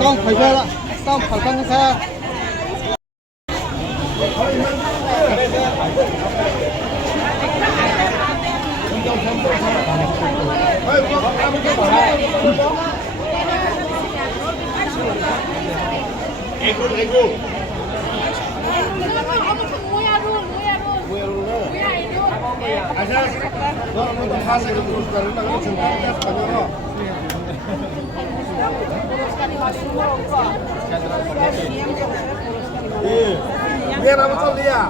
ต้องไฟเยอะละต้องไฟกันแค่Biar apa tuh dia?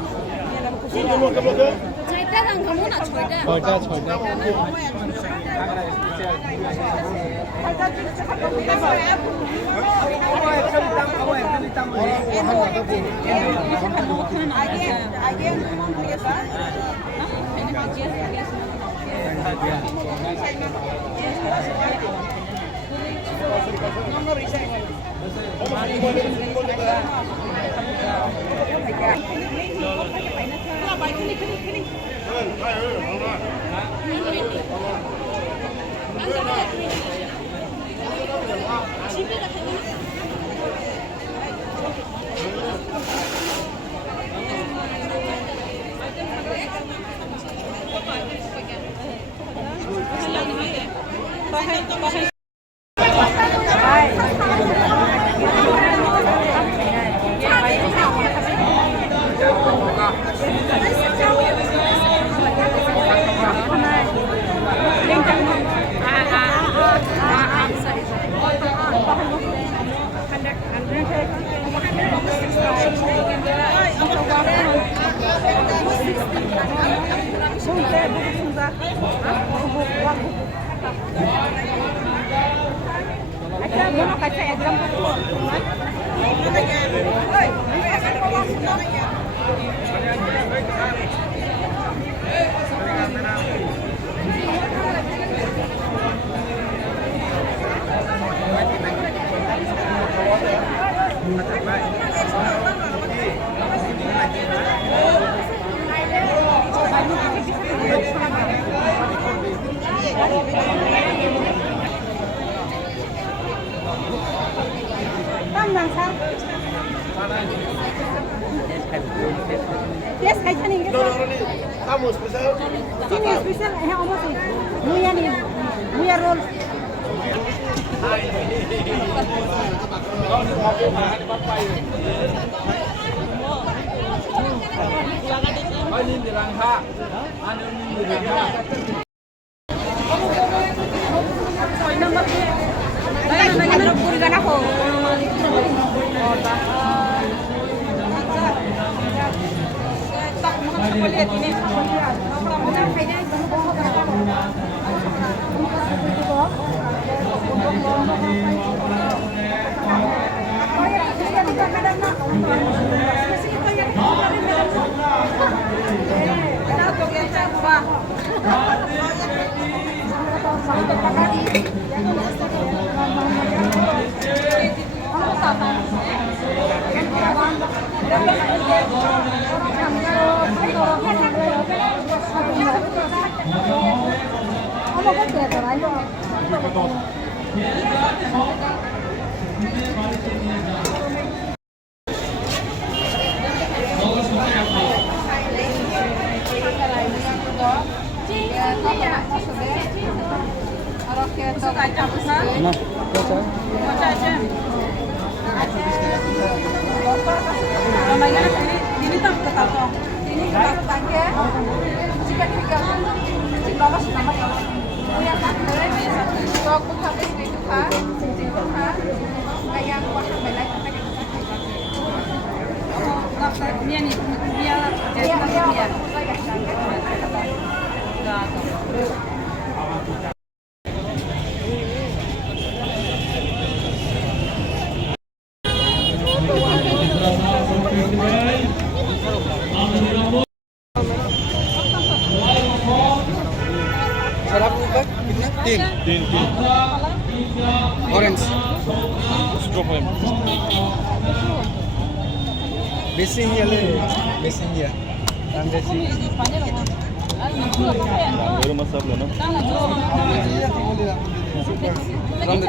Cerita kan kamu nak cerita? Yes, kayak ni. Kamu spesial? Ini spesial, apa sih? Muya ni, muya roll. Ini di rangka, ini di rangka. Hãy subscribe cho kênh Ghiền Mì Gõ để không bỏ lỡ những video hấp dẫn. 먹을 때 더라이거. Nah, Namanya ini tak ketato. Ini ketato tangke. Jika tiga lolos nama kalau punya tangke bisa stok pun habis itu kan. Kayak kuah belai sampai ke dia nih dia dia. sarap apa? Tin. Orange. Strawberry. Basing ya le. Basing ya. Yang basing. Baru masak belum? Ram.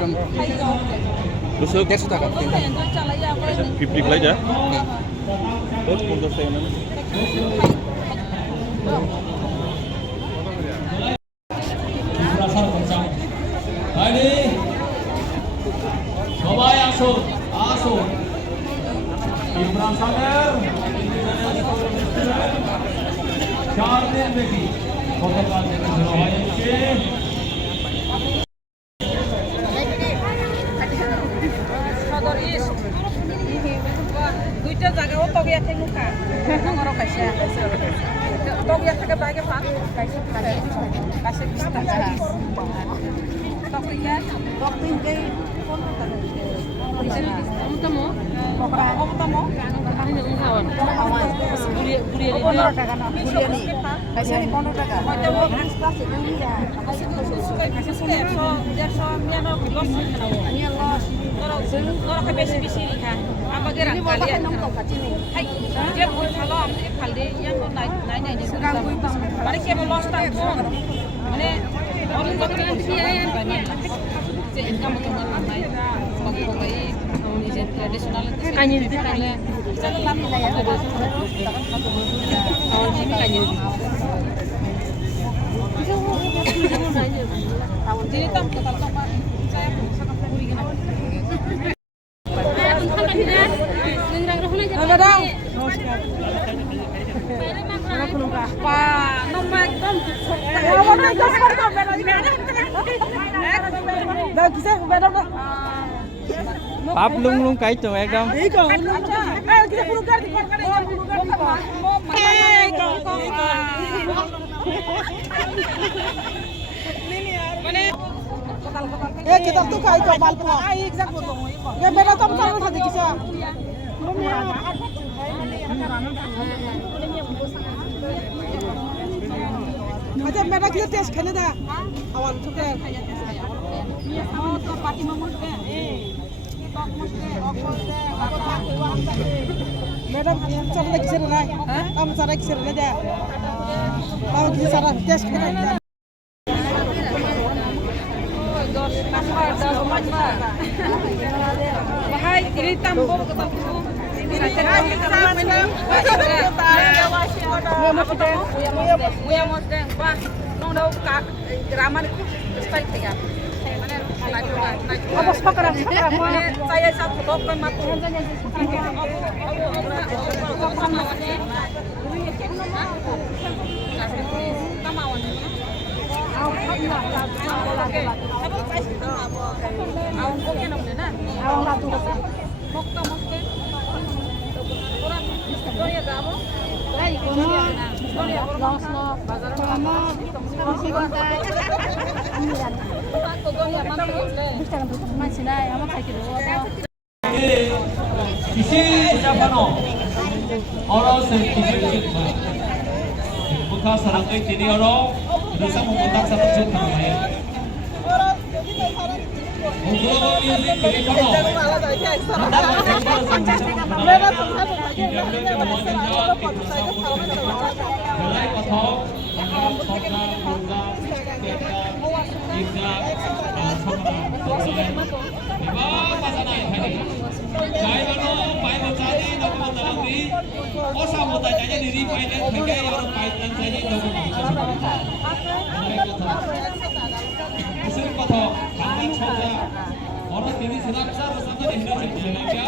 Besok Dia sudah kan? 50 lagi ya? Terus untuk saya mana? Ready? Coba asuk. Imran Samer. Charlene Becky. Foto kalian দুইটা জায়গা ও তগিয়া থেকে মুখা নগর কাইছে তগিয়া থেকে বাইকে ভাত কাইছে কাইছে 20 টাকা তগিয়া তগিন কে 15 টাকা আমতমো আমতমো কাহিনী উঠাওন বুড়িয়ে 15 টাকা না বুড়িয়ে নি কাইছে 15 টাকা হয়তো 20 প্লাস এগুলিয়া কাইছে 150 মিয়ানো লস নিয়া লস নরকে বেশি বেশি লিখা আমাকে রাখ কালিয়া হাই যে বই ভালো আমি ফালদে ইয়ান নাই নাই নাই মানে কি লস টা কোন মানে অনেক কত কি আইন যে ইনকাম তো নাই কই নিজে ট্র্যাডিশনাল কানি দিতে তাহলে চলো লাভ নাই আর জিমি কানি jadi tam total sama saya sangat kuwi gini. Namaskar. Pak, nama ekdom. Nama ekdom dah kisah benar dah. Pap lung cái chồng ekdom. Iko. Ayo kita pulugar di pulugar. Kita tuh kayak kapal tua. Exact betul. Ya beda tam sama tadi kisah. Macam beda kita tes kena dah. Awal tu kan. Oh, tu parti mamus kan. Madam, cara lagi kisah mana? Kamu cara kisah mana dah? Kamu kisah cara tes kena dah. Bahai ini tambung ketemu. Ini saya satu dokter matu. Kisi Japano. Orang sertifikat. Bukan serangkai jadi orang bisa memutar satu juta. Ikjak Sokara Pasanai Hari Jai Mano Pai Bocani Nopo Talangdi Osa Mota Jaya Diri Pai Dan Bagi Orang Pai Dan Jaya Nopo Isir Koto Kangkan Soja Orang Diri Sinapsa Bersama di Indonesia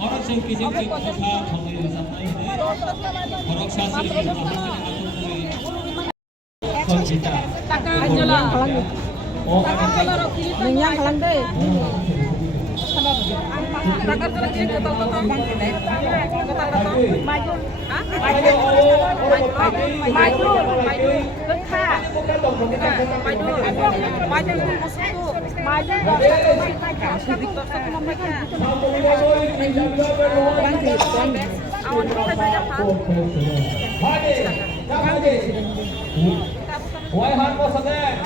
Orang singki-singki Kota Kongri Bersama ini Orang Sasir Kita Yang kalang deh. Takar tuh lagi ketol-ketol bang kita. Ketol-ketol maju. Maju. Lekha. Maju musuh tuh. Maju. Awan kita saja pak. Waihan Bosane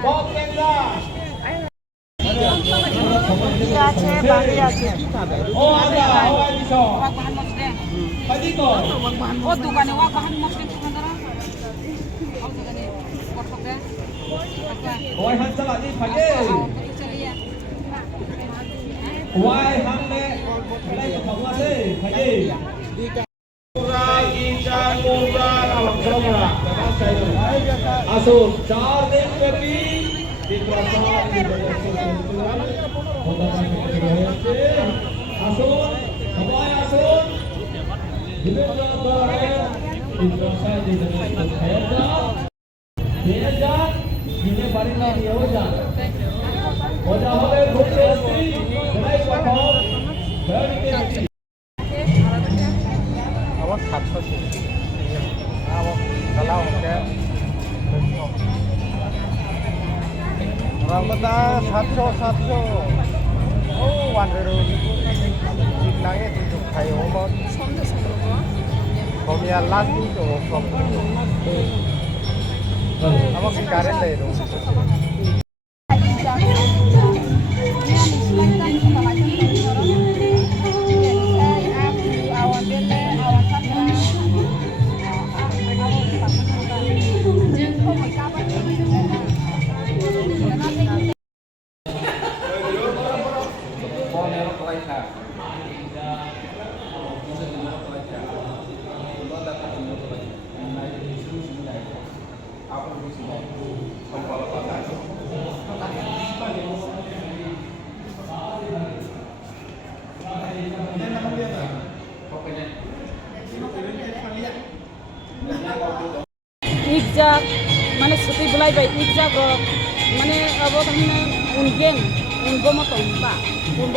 Bob Kendra Oh ada Hawaii bisa Bahan mosde. Padito Oh dukane wah bahan mosde tuh kan darah. Oh dukane kotak deh. Waihan salah ni pagi Waihan le Mulai ketemu deh pagi Asun 4 दिन व्यापी Asun Hawaii Asun ini baru nak dia oja হবে ঘুরতে আসছি জেলাই প্রথম বেড়িতে Awak 700 sih. Awak kalau kayak orang kota 700. Oh, 100. Nangnya itu kayak omot. Komia last itu from. Awak sekarang deh itu. Ikjak mana suti bulai baik ikjak rok mana abo tamina ungen ungo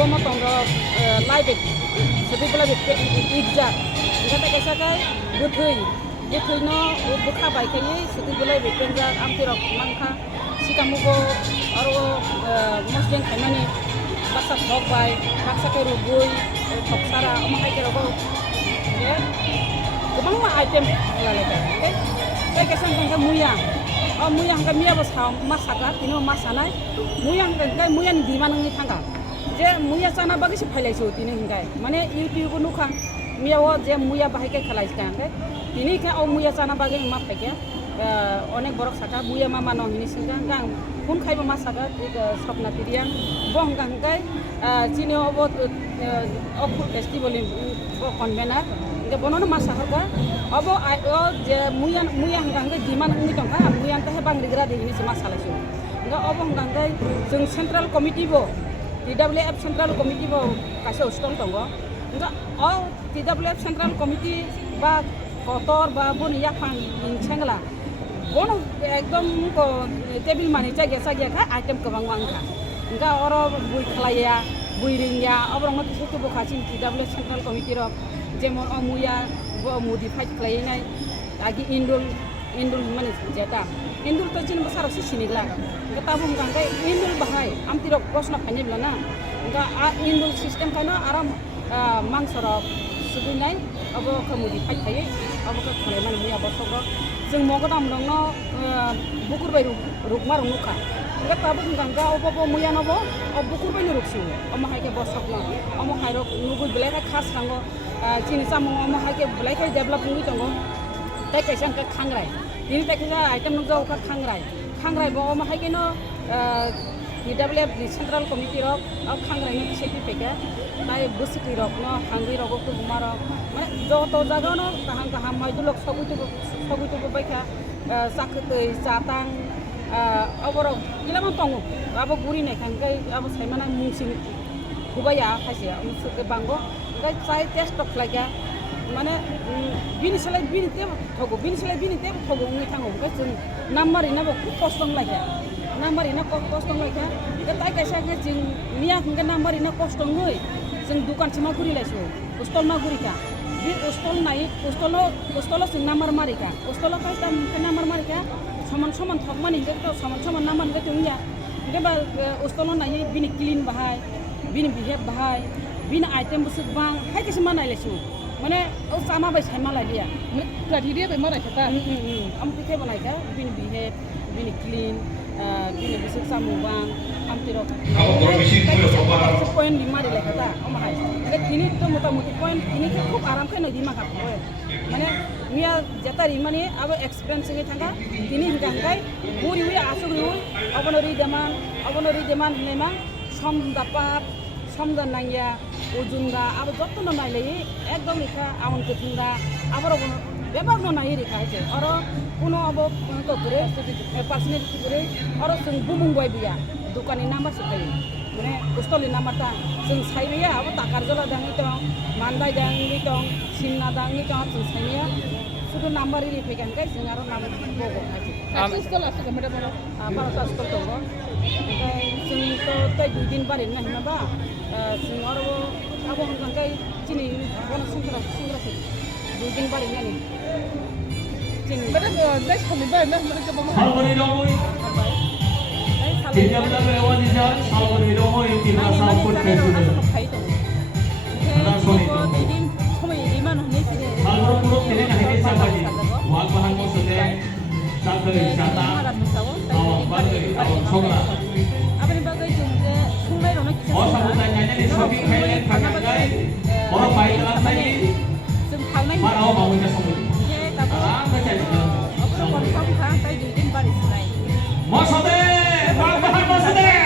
motong rok lai baik suti bulai baik ikjak kata kesakai butuh no buka baik ini suti bulai baik penjak amti rok mangka sikamugo aro mosjeng kaimani basak rok baik basak kerubui toksara omakai kerobok ya kemang mah item lalaka Kayak kesan kan muyang, muyang kan mia bos ham masakat, ini masanai, muyang kan muyang di mana ni tangga, je muyang sana bagi si pilih so ini hinggai, mana YouTube nuka, mia wo je muyang bahaya kelai sekarang, ini kan muyang sana bagi map pakai, onek borok saka muyang mama nong ini sekarang kan, pun kai masakat, shop natirian, bohong kan hinggai, sini wo okul festival ini konvenar. Ke bono no masa harga, abo je muyang ganggai di mana ini tongka, muyang teh bang digerak di ini semua salah sih. Enggak abo ganggai, jeng Central Committee bo, TWF Central Committee bo kasih uston tonggo. Enggak, TWF Central Committee ba kotor ba bun ya pang incengla. Bono ekdom ko table mani cek saja ka item kebang-bang ka. Enggak orang bui kelaya, bui ringya, orang mati suku bo kasih TWF Central Committee ro. Jemon amuya bo modify klayinai lagi indul mana jeta indul to jin besar si sinigla ketabung kangkai indul bahai amti rok kosna phanye blana enga indul system kana aram mangsoro subinai abo ka modify khaye abo ka khaleman muya bosok jeng mogodam dongno bukur bai rukmar nuka ketabung kangga obo muya nobo bukur bai ruksu amo haike bosok na amo hairok nugu belai khas rango Cini sama ngomong hake belai develop ngi tongo, tapi kesan ke kangrai, ini pakai item nunggu kak khangrai bawa mahai keno DWF di Central Committee rok au khangrai ni sepi pakai tai busiti rok no hangri rok tu marok mana joto jaga no kaham mai dulok sabu tu baika sakete satang aboro ilama tongu abo guri ne khangkai abo saimana mungsin kubaya khasi ke bango kai sai test tok laga মানে bini selai bini tem thogo ngi thango ka jeng number ina bo খুব কষ্ট লাগে number ina কষ্ট লাগে ka tai kaisa ke jeng mia ke number ina কষ্ট ngoi jeng dukan sima guri laiso postol ma guri ka bi postol nai postol sing number mari ka postol ka tam ke number mari ka সমান thokmani ke to সমান number ke tungya ke ba postol nai bini clean bahai bini behave bahai bini item busuk bang hai ke sima nai laiso মানে ও সামা by Saima লাগিয়া গাড়ি দিয়ে বে মারাই থাকা আম পিঠে বানাই কা বিন বিহে বিন clean bin বিসক সামুবাং um তিরো point the মারি লাইকা ও মাহাই লে তিনি তো মোটামুটি পয়েন্ট তিনি খুব আরাম খাই নই দি মাকা পড়ে মানে মিয়া যেতারি মানে আব এক্সপেরিয়েন্স এ থাকা তিনি গাঙ্গাই বুই উই আসুরি অবনরি দেমান নেমা সম দাপাত সমদান নাইয়া ওজুনরা আবার যত্ন নাইলে একদম রেখা আমন কেথিংরা আবার ব্যবহার নাই রেখা আছে আর কোনো অব করে পার্সোনালিটি করে আর जों बुमुंबाय बिया दखाननि नाम्बार सकायो माने पोस्टलनि नाम्बारटा जों साइबाया अब ताकार जला दांनि दं मानदाय दांनि दं सिमना दांनि दं जों साइया শুধু নাম্বার ই ফেগান গাই जों आरो नाम बगो আছে স্কুল আছে মেডাম পারতা স্কুল দङ ओमफ्राय जोंथ' तय 2 दिन बारै नाहिमाबा जों आरो आबो हंगाय दिनै बन संग्रासो 2 दिन बारै नानि जों मेडाम दाय सालिबाय ना माने गोबां salboni dongoi tinjam da lewat dia salboni dongoi timna sampun president salboni puruk ini hari siapa ni wal bahan mo sedeng satu wisata awak bantai awak songra oh sambutannya di shopping highland pakai orang baik dalam lagi marau mau ke sambut mau sedeng wal bahan mo sedeng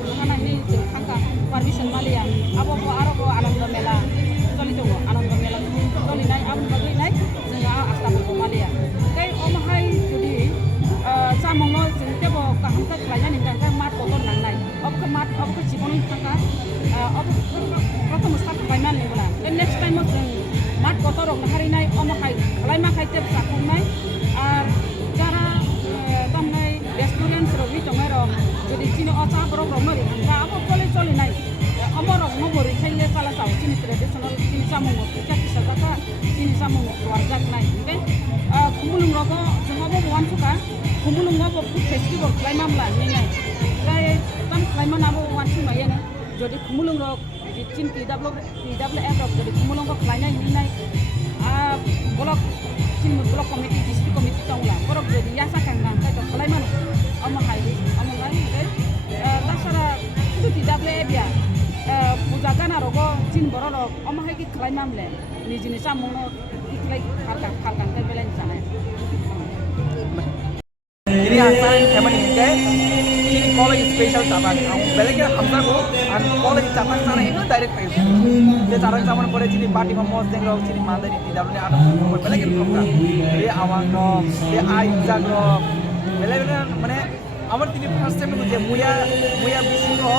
Karena थानायनि जों थांगा permission Mallya आबो आरो आनन्द मेला चलि दङ आनन्द मेला चलिनाय आबो बागैनाय जोङो आस्ताफोरखौ मालिया ओमफ्राय अमाहाय जुदि सामङाव जों जेबो गाहामखौ खालायनानै थांगा मात बदल नांनाय अबखौ जिबननि थांगा प्रथम स्टार्ट खालायनानै मोना नेक्स्ट टाइमाव जों मात बदल हारिनाय अमाहाय खालायमाखाय जेब जाखांनाय आरो Zara tamnai restaurant servis tomero jadi sini oca borok mari hangga apa boleh colinai amorok ngobori khaile kala saw sini traditional sini samung kita bisa kata sini samung keluarga nai oke kumulung rogo jengobo buan suka kumulung ngobo food festival klaimam la ni nai kai tam klaiman abo wan suma ya jadi kumulung rog cin PWF rog jadi kumulung ko klainai ni nai bolok sini blok komite district komite taula borok jadi yasa kanggang kaito kalaiman amahai deh tasara itu tidak boleh dia puja kana rogo jin borok amahai ki kalaiman le ni jenis samono iklai harkan kai belen sana ini asal kemana ini ini college special cabang aku belegnya hamza ko and college cabang sana itu direct pay dia cabang zaman pore sini party mamos dengar sini mandiri tidak boleh ada belegnya program dia awang no dia aja no belegnya mana আমার তিনি first time বুঝে মুয়া BC ও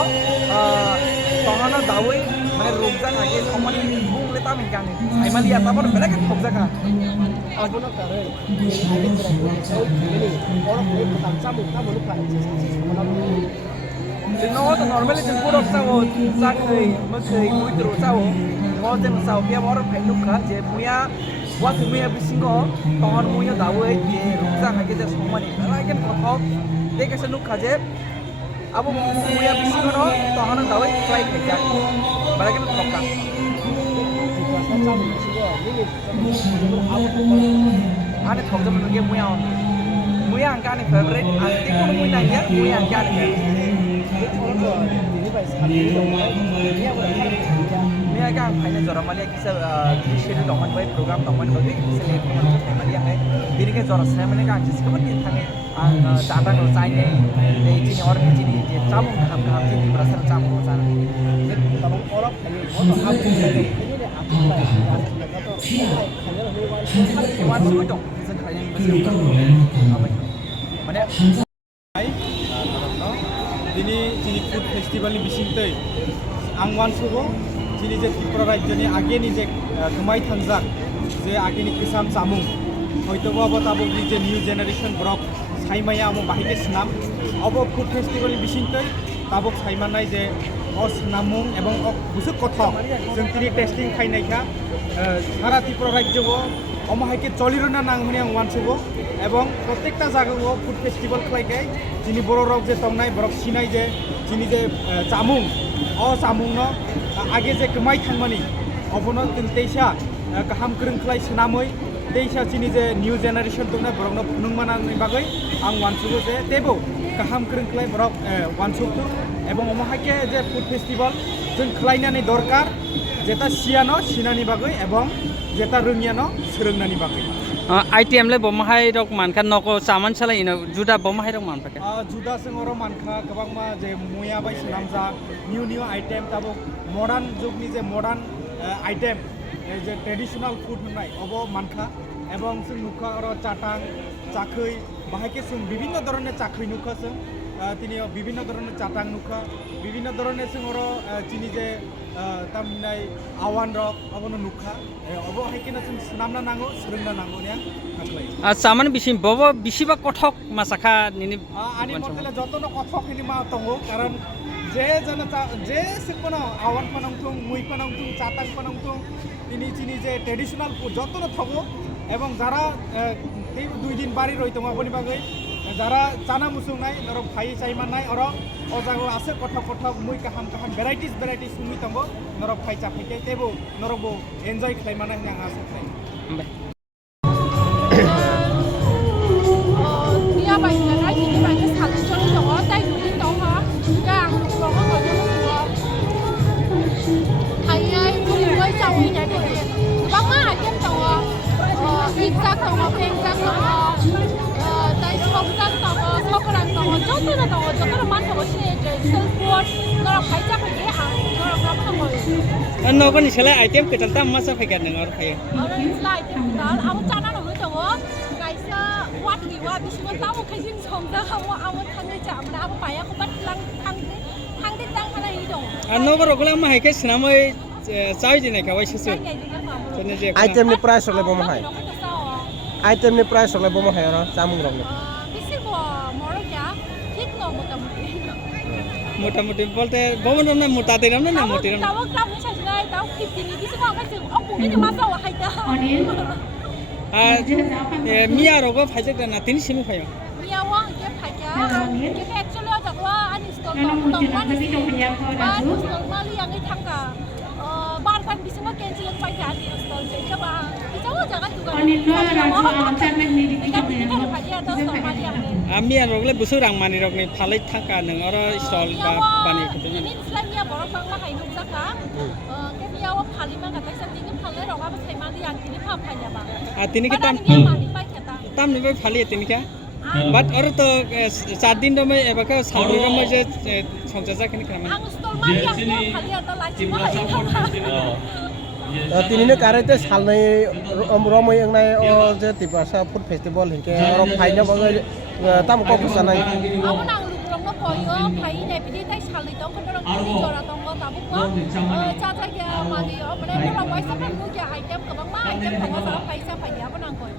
তহনা দাওই মানে রোগজান আগে সম্মানি বুংলে তামি গানে আইমালিয়া তারপর বেলেগ খবজাকা আগুন কারে আইন ব্রাইট ওই ফ্যামিলি ওরা কই কাম চামু না বলু পাই जोंनाव नर्मेलि जों बरफ जावो जाखै मोखै मुइद्रु जावो जों जाव बे बरफ फाइनुखा जे मुया वास मुया बिसिंगो तहन मुया दावै जे रुजा हागे जे सम्मानि लाइकेन खथाव देखेছে नुखा जे अब मुया बिसिंगो न तहन दावै फ्लाइट हैजा बालाकेन खका आने खगजम नगे मुया आंगानि फेवरेट आंति कोन मुया नाया मुया आंगानि Ini agak hanya jorok malia kisah schedule doman baik program doman baik select doman baik malia है ini के jorok saya mana kan जिसके बाद ini थंगे चाटा kalau चाहिए ini ini orang ini ini campur kaham ini berasal campur sana tapi orang hanya orang apa ini ini apa ini wan suwi dong bisa kalian bersama apa itu mana दिनै जोंनि food फेस्टिभेलनि बिसिंतै आं वानसुगो जोंनि जे त्रिपुरा राज्योनि आगेनि जे गोमाय थांजाक जे आगेनि किसान जामुं हयतोबा ताबुकनि जे new generation book साइमाया आमो बाहायके स्नाम अब food फेस्टिभेलनि बिसिंतै Tabuk साइमानाय जे अ स्नामुं एबं बुसुक कथक जों तिनि टेस्टिं खायनायखा सारा त्रिपुरा राज्योआव अमाहायके चलिरना नांगमनि आं वानसुगो এবং প্রত্যেকটা জায়গাও ফুড ফেস্টিভ্যাল খাইকে যিনি বড় রক যে তংনাই বরক সিনাই যে যিনি যে জামুং অ জামুং আগে যে কমাই থাংমানি অবনো তেইসা গাহাম ক্রং খাই সোনাमै তেইসা যিনি যে নিউ জেনারেশন দংনাই বরকनो फुनुंमानानि बागै आं वानसुगो जे तेबो गाहाम क्रं खाइ बरक वानसुगो এবং अमाहायके जे फुड फेस्टिभेल जों खालायनानै दरकार जेता सियानो सिनानि बागै এবং जेता रोङियानो सोलोंनानि बागै आइटिएम ले बमहाय रक मानखा नको सामान सालाय इन जुदा बमहाय रक मानफाके जुदा जों मानखा गोबां जे मुया बाय नामजा निउ आइटेम ताबो मडार्न जुगनि जे मडार्न आइटेम जे ट्रेडिशनल फुड होननाय अब मानखा এবং जों नुखा चाटां चाखै बाहायके जों विभिन्न धरনের चाखै नुखा जों তিনি বিভিন্ন ধরনের চাটাং নুখা বিভিন্ন ধরনের जों চিনি যে তামনাই আওয়ান রক অবনো নুখা অবহাयकेना जों नामना नांगौ सोलोंना नांगौ ने आखलाय सामान बिसि बबो बिसिबा कथक मासाखा निनि आनि मतेले जतनो कथक नि मा तंगो कारण जे जन जे सिकनो आवान पनंगथुं मुइ पनंगथुं चाटां पनंगथुं তিনি চিনি যে ট্রেডিশনাল ফুড যতনো থাকো এবং যারা এই 2 দিন বাড়ি রইতো আপনি বাগৈ যারা চানা মুসুংনাই নরক ফাই চাইমানাই অর অজাগো আছে কঠক কঠক মুই কাহাম ভ্যারাইটিস সুমি তंगो নরক ফাই চাফাইকে তেবো নরকবो এনজয় খাইমানাই आं आसा खाय Dia banyak kan ini banyak sekali contoh tapi mungkin tahu ha kan kalau kalau ayah boleh buat sawi jadi bapa aja tahu pizza tahu pizza tahu tapi sekarang tahu sekarang tahu 너도 나 어쩌고 많다고 시제 설포 너랑 발작 그게 너랑 가면 거예요. อันนอกก็นี่เฉลยไอเทมคือตั้มมาสักแค่หนึ่งอะไร 어른 슬라이드 나 아무 짜나는 왜 저거 가이서 와티와 비시면 따고 계신 정다 아무 탄을 잡나 아무 봐야 그 맞랑 항대 땅 하나 이동 อันนอกก็เราก็เล่ามาให้แค่สนามไอ้สาวจีนเขาไว้ชื่อ 짱이야 이거 봐 เป็นเรื่อง item ni price oleh bom hai 이렇게 싸워 item ni price oleh bom hai ora samung rong ni 비실고 뭐라냐 틱노 못하면 มุตามุติบอลเตะบอลมันมุตาเตะน้ำนั่นมุติน้ำ 나와 나무 찾으라 나와 킵디니 비실고 가지고 고기는 맞아 와 하이다 มีอะไรก็พายจากนั้นทิ้งชิมพาย 미야와 이게 파이야 이게 액츄얼리 하자고 아니 스토어 스토어만이 양이 탕가 반반 비스마 깬지는 파이야 아니 스토어 제가 봐 이자와 자가 누가 아니 너랑 짠맨 니리 이거 파이야 더 스토어만이 양이 มีอะไรก็เลยบุษรังมันนี่เราเนี่ยพาเลยทักการหนึ่งอะไรสตอลบานี่ก็เป็น ini istilahnya borong bangla hai nuk saka ke miyawa phaliman kata sendiri phale roga ba thaiman yang kini pham phanya ba ทีนี้ก็ตั้ม mani pai khata ตั้มนี่ไปพาเลยทีนี้แค่ but और तो 4 दिन तो मैं अब का साल का मुझे संचार जा करने का मैं ang stol mani yang phale ata lai chima hai tinine karate salnai romoi engnai o je tipasa food festival hinke ro phaina bagai tam ko kusanai aku nang lukrong no koyo phai ne pidi tai salai tong kon rong pidi jora tong ko tabu ko cha cha ya mani o mane ko wai sa kan mu ya item ko bang ma item ko sa phai sa phai ya ko nang koy